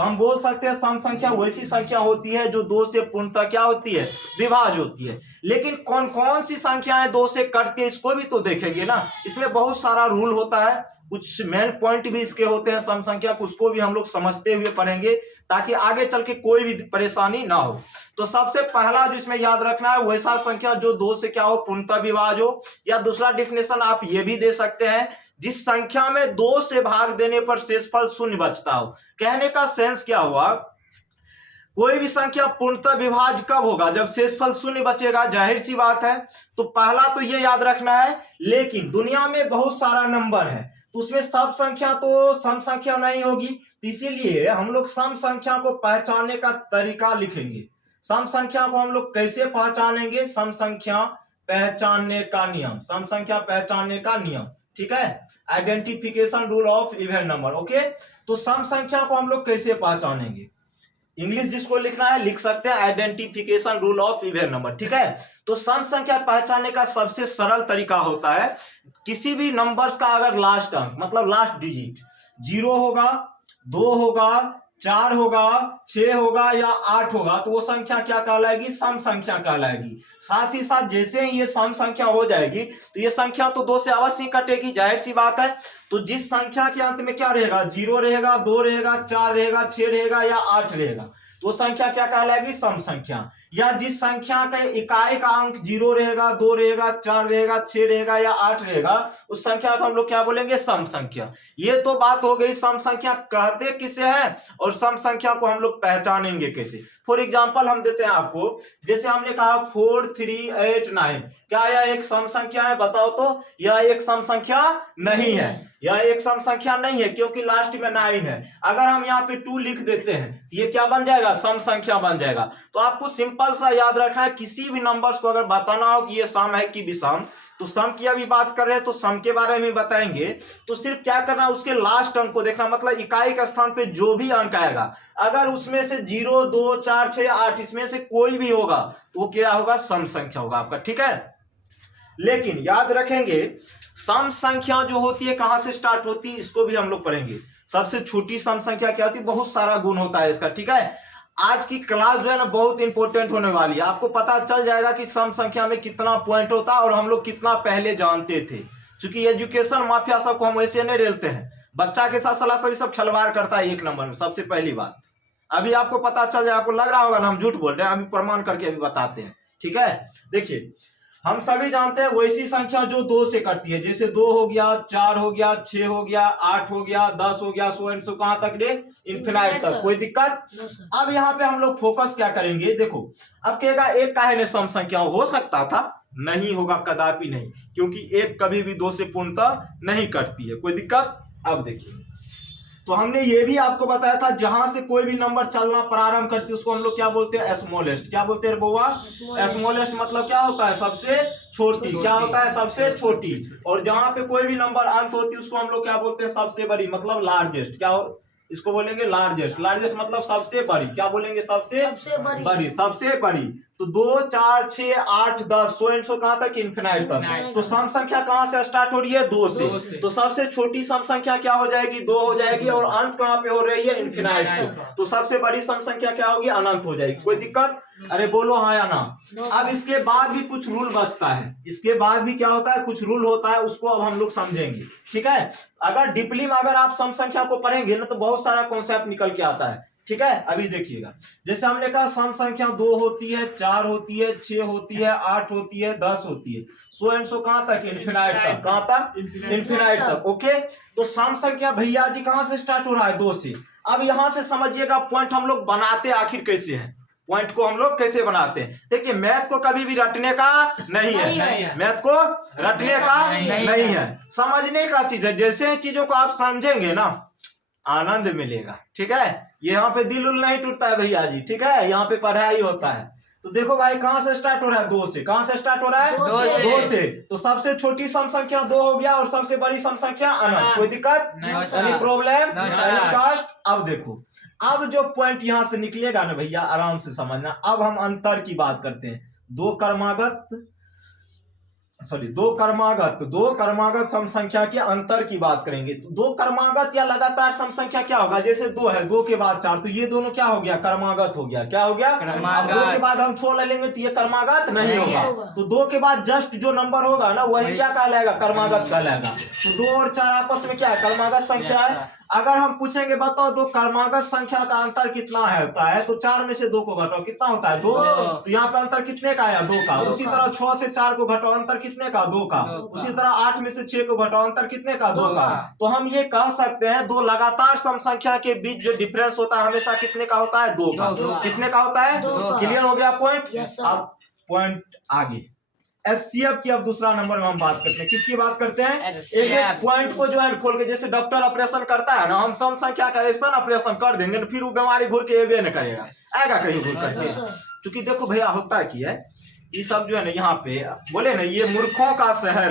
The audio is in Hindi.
तो हम बोल सकते हैं सम संख्या वैसी संख्या होती है जो दो से पूर्णतः क्या होती है, विभाज्य होती है। लेकिन कौन कौन सी संख्याएं दो से कटती है इसको भी तो देखेंगे ना। इसमें बहुत सारा रूल होता है, कुछ मेन पॉइंट भी इसके होते हैं सम संख्या, उसको भी हम लोग समझते हुए पढ़ेंगे ताकि आगे चल के कोई भी परेशानी ना हो। तो सबसे पहला जिसमें याद रखना है वैसा संख्या जो दो से क्या हो, पूर्णतः विभाज्य हो। या दूसरा डिफिनेशन आप ये भी दे सकते हैं, जिस संख्या में दो से भाग देने पर शेषफल शून्य बचता हो। कहने का सेंस क्या हुआ, कोई भी संख्या पूर्णतः विभाज्य कब होगा, जब शेषफल शून्य बचेगा, जाहिर सी बात है। तो पहला तो ये याद रखना है। लेकिन दुनिया में बहुत सारा नंबर है तो उसमें सब संख्या तो सम संख्या नहीं होगी, इसीलिए हम लोग सम संख्या को पहचानने का तरीका लिखेंगे। सम संख्या को हम लोग कैसे पहचानेंगे, सम संख्या पहचानने का नियम, सम संख्या पहचानने का नियम, ठीक है, identification rule of even number. Okay, तो सम संख्या को हम लोग कैसे पहचानेंगे, इंग्लिश जिसको लिखना है लिख सकते हैं, identification rule of even number, ठीक है। तो सम संख्या पहचानने का सबसे सरल तरीका होता है, किसी भी नंबर्स का अगर लास्ट अंक मतलब लास्ट डिजिट 0 होगा, 2 होगा, 4 होगा, 6 होगा या 8 होगा तो वो संख्या क्या कहलाएगी, सम संख्या कहलाएगी। साथ ही साथ जैसे ही ये सम संख्या हो जाएगी तो ये संख्या तो दो से अवश्य कटेगी, जाहिर सी बात है। तो जिस संख्या के अंत में क्या रहेगा, 0 रहेगा, 2 रहेगा, 4 रहेगा, 6 रहेगा या 8 रहेगा, तो संख्या क्या कहलाएगी, सम संख्या। या जिस संख्या का इकाई का अंक 0 रहेगा, 2 रहेगा, 4 रहेगा, 6 रहेगा या 8 रहेगा, उस संख्या को हम लोग क्या बोलेंगे, सम संख्या। ये तो बात हो गई सम संख्या कहते किसे हैं और सम संख्या को हम लोग पहचानेंगे कैसे। फॉर एग्जांपल हम देते हैं आपको, जैसे हमने कहा 4 3 8 9, क्या यह एक सम संख्या है, बताओ तो। यह एक सम संख्या नहीं है, यह एक सम संख्या नहीं है क्योंकि लास्ट में 9 है। अगर हम यहाँ पे 2 लिख देते हैं ये क्या बन जाएगा, सम संख्या बन जाएगा। तो आपको सिंपल सा याद रखना है, किसी भी नंबर्स को अगर बताना हो कि ये सम है कि विषम, तो सम की अभी बात कर रहे हैं तो सम के बारे में बताएंगे, तो सिर्फ क्या करना है, उसके लास्ट अंक को देखना, मतलब इकाई के स्थान पे जो भी अंक आएगा अगर उसमें से 0 2 4 6 8 इसमें से कोई भी होगा तो वो क्या होगा, सम संख्या होगा आपका, ठीक है। लेकिन याद रखेंगे सम संख्या जो होती है कहां से स्टार्ट होती है इसको भी हम लोग पढ़ेंगे। सबसे छोटी सम संख्या क्या होती है, बहुत सारा गुण होता है इसका, ठीक है। आज की क्लास जो है ना बहुत इंपॉर्टेंट होने वाली है, आपको पता चल जाएगा कि सम संख्या में कितना पॉइंट होता है और हम लोग कितना पहले जानते थे। क्योंकि एजुकेशन माफिया सबको हम वैसे नहीं रेलते हैं, बच्चा के साथ सलाह सभी सब खिलवाड़ करता है एक नंबर में। सबसे पहली बात अभी आपको पता चल जाए, आपको लग रहा होगा ना हम झूठ बोल रहे हैं, अभी प्रमाण करके अभी बताते हैं, ठीक है। देखिए हम सभी जानते हैं वैसी संख्या जो 2 से कटती है, जैसे 2 हो गया, 4 हो गया, 6 हो गया, 8 हो गया, 10 हो गया, सो एंड सो कहां तक रे, इन्फिनाइट तक, कोई दिक्कत। अब यहाँ पे हम लोग फोकस क्या करेंगे, देखो अब कहेगा एक काहे ने सम संख्या हो सकता था, नहीं होगा, कदापि नहीं, क्योंकि एक कभी भी 2 से पूर्णतः नहीं कटती है, कोई दिक्कत। अब देखिए तो हमने ये भी आपको बताया था जहां से कोई भी नंबर चलना प्रारंभ करती है उसको हम लोग क्या बोलते हैं, स्मॉलेस्ट। क्या बोलते हैं बउआ, स्मॉलेस्ट मतलब क्या होता है, सबसे छोटी। क्या होता है, सबसे छोटी। और जहां पे कोई भी नंबर अंत होती है उसको हम लोग क्या बोलते हैं, सबसे बड़ी, मतलब लार्जेस्ट। क्या इसको बोलेंगे लार्जेस्ट। लार्जेस्ट मतलब सबसे बड़ी। क्या बोलेंगे, सबसे बड़ी, सबसे बड़ी। तो 2 4 6 8 10 सो एंड सो कहां तक, इन्फिनाइट तक। तो सम संख्या कहां से स्टार्ट हो रही है, 2 से। तो सबसे छोटी सम संख्या क्या हो जाएगी, 2 हो जाएगी। और अंत कहां पे हो रही है, इन्फिनाइट पे। तो सबसे बड़ी सम संख्या क्या होगी, अनंत हो जाएगी। कोई दिक्कत, अरे बोलो हाँ या ना। अब इसके बाद भी कुछ रूल बचता है, इसके बाद भी क्या होता है, कुछ रूल होता है, उसको अब हम लोग समझेंगे, ठीक है। अगर डीपली में अगर आप सम संख्या को पढ़ेंगे ना तो बहुत सारा कॉन्सेप्ट निकल के आता है, ठीक है। अभी देखिएगा, जैसे हमने कहा सम संख्या 2 होती है, 4 होती है, 6 होती है, 8 होती है, 10 होती है, सो एंड सो कहां तक, इन्फिनाइट तक। कहां तक, इन्फिनाइट तक। ओके, तो सम संख्या भैया जी कहां से स्टार्ट हो रहा है, 2 से। अब यहां से समझिएगा पॉइंट हम लोग बनाते आखिर कैसे हैं, पॉइंट को हम लोग कैसे बनाते हैं। देखिए मैथ को कभी भी रटने का नहीं है, मैथ को रटने का नहीं है, समझने का चीज है। जैसे चीजों को आप समझेंगे ना आनंद मिलेगा, ठीक है। यहाँ पे दिल उल नहीं टूटता है भैया जी, ठीक है, यहाँ पे पढ़ाई होता है। तो देखो भाई कहां से स्टार्ट हो रहा है, 2 से। कहां से स्टार्ट हो रहा है, 2 से। तो सबसे छोटी सम संख्या 2 हो गया और सबसे बड़ी सम संख्या अनंत। कोई दिक्कत, एनी प्रॉब्लम, एनी कास्ट। अब देखो अब जो पॉइंट यहां से निकलेगा ना भैया आराम से समझना। अब हम अंतर की बात करते हैं, 2 क्रमागत सॉरी दो क्रमागत सम संख्या के अंतर की बात करेंगे। तो दो क्रमागत या लगातार सम संख्या क्या होगा, जैसे 2 है, 2 के बाद 4, तो ये दोनों क्या हो गया, क्रमागत हो गया। क्या हो गया, अब 2 के बाद हम 6 ले लेंगे तो ये क्रमागत नहीं होगा। तो 2 के बाद जस्ट जो नंबर होगा ना वही क्या कहलाएगा, क्रमागत कहलाएगा। तो 2 और 4 आपस में क्या है, क्रमागत संख्या है। अगर हम पूछेंगे बताओ दो क्रमागत संख्या का अंतर कितना होता है, तो 4 में से 2 को घटाओ, कितना होता है, 2। तो यहाँ पे अंतर कितने का आया, 2 का। उसी तरह 6 से 4 को घटाओ, अंतर कितने का, 2 का। उसी तरह 8 में से 6 को घटाओ, अंतर कितने का, 2 का। तो हम ये कह सकते हैं दो लगातार सम संख्या के बीच जो डिफरेंस होता है हमेशा कितने का होता है, 2 का। कितने का होता है, क्लियर हो गया पॉइंट। अब पॉइंट आगे एचसीएफ की अब दूसरा नंबर में हम बात करते हैं। किसकी बात करते हैं, एक पॉइंट को जो है खोल के, जैसे डॉक्टर ऑपरेशन करता है ना, हम सम संख्या का ऐसा ऑपरेशन कर देंगे तो फिर वो बीमारी घुर के एबे न करेगा, आएगा कहीं घुर करके। क्योंकि देखो भैया होता है कि है ये सब जो है ना, यहाँ पे बोले ना ये मूर्खों का शहर